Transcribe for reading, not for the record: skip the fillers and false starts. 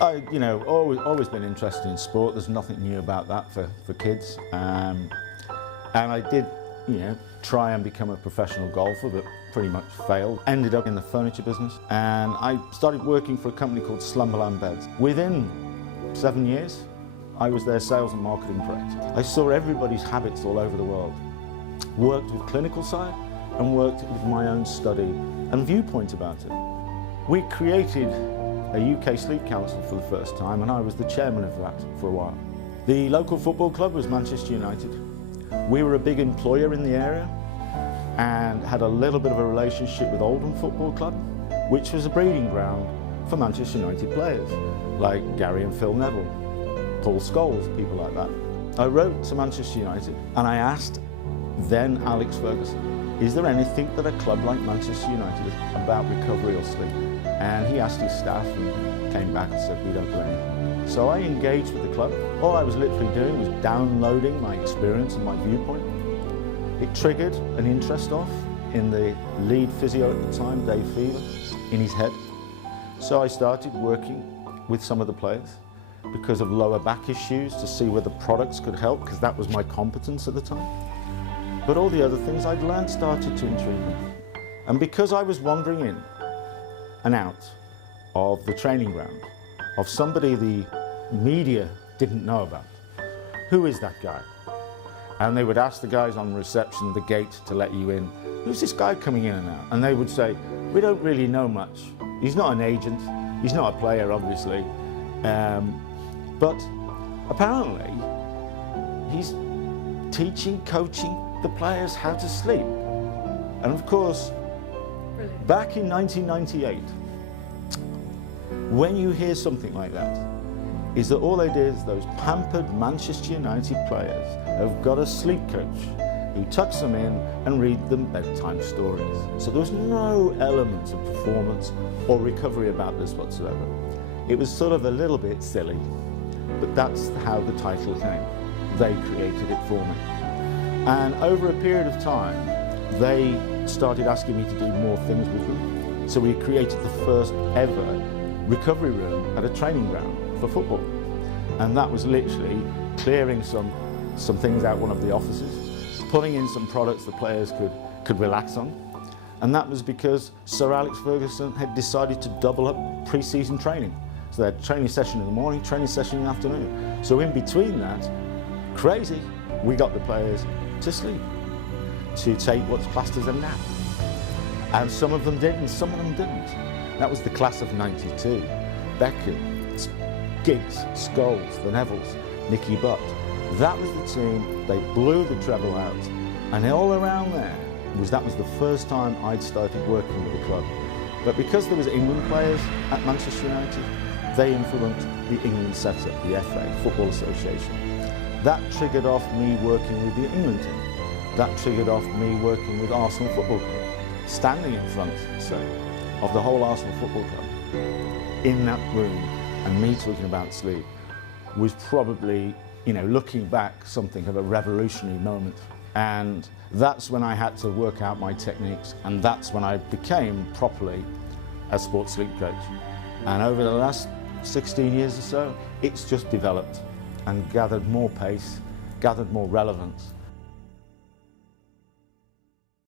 Always been interested in sport. There's nothing new about that for kids. And I did, try and become a professional golfer, but pretty much failed. Ended up in the furniture business, and I started working for a company called Slumberland Beds. Within 7 years, I was their sales and marketing director. I saw everybody's habits all over the world. Worked with clinical side and worked with my own study and viewpoint about it. We created a UK Sleep Council for the first time, and I was the chairman of that for a while. The local football club was Manchester United. We were a big employer in the area and had a little bit of a relationship with Oldham Football Club, which was a breeding ground for Manchester United players like Gary and Phil Neville, Paul Scholes, people like that. I wrote to Manchester United and I asked then Alex Ferguson, is there anything that a club like Manchester United is about recovery or sleep? And he asked his staff and came back and said, we don't do anything. So I engaged with the club. All I was literally doing was downloading my experience and my viewpoint. It triggered an interest off in the lead physio at the time, Dave Fever, in his head. So I started working with some of the players because of lower back issues to see whether products could help, because that was my competence at the time. But all the other things I'd learned started to intrigue me. And because I was wandering in and out of the training ground of somebody the media didn't know about, who is that guy? And they would ask the guys on reception, the gate to let you in, who's this guy coming in and out? And they would say, we don't really know much. He's not an agent, he's not a player obviously, but apparently he's teaching, coaching the players how to sleep. And of course, brilliant. Back in 1998, when you hear something like that, is that all they did is those pampered Manchester United players have got a sleep coach who tucks them in and reads them bedtime stories. So there was no element of performance or recovery about this whatsoever. It was sort of a little bit silly, but that's how the title came. They created it for me. And over a period of time, they started asking me to do more things with them. So we created the first ever recovery room at a training ground for football. And that was literally clearing some things out one of the offices, putting in some products the players could relax on. And that was because Sir Alex Ferguson had decided to double up pre-season training. So they had training session in the morning, training session in the afternoon. So in between that, crazy, we got the players to sleep, to take what's classed as a nap. And some of them did and some of them didn't. That was the class of '92. Beckham, Giggs, Scholes, the Nevilles, Nicky Butt. That was the team. They blew the treble out, and all around there that was the first time I'd started working with the club. But because there was England players at Manchester United, they influenced the England setup, the FA, Football Association. That triggered off me working with the England team. That triggered off me working with Arsenal Football Club, standing in front, say, of the whole Arsenal Football Club in that room, and me talking about sleep was probably, looking back, something of a revolutionary moment. And that's when I had to work out my techniques, and that's when I became properly a sports sleep coach. And over the last 16 years or so, it's just developed and gathered more pace, gathered more relevance,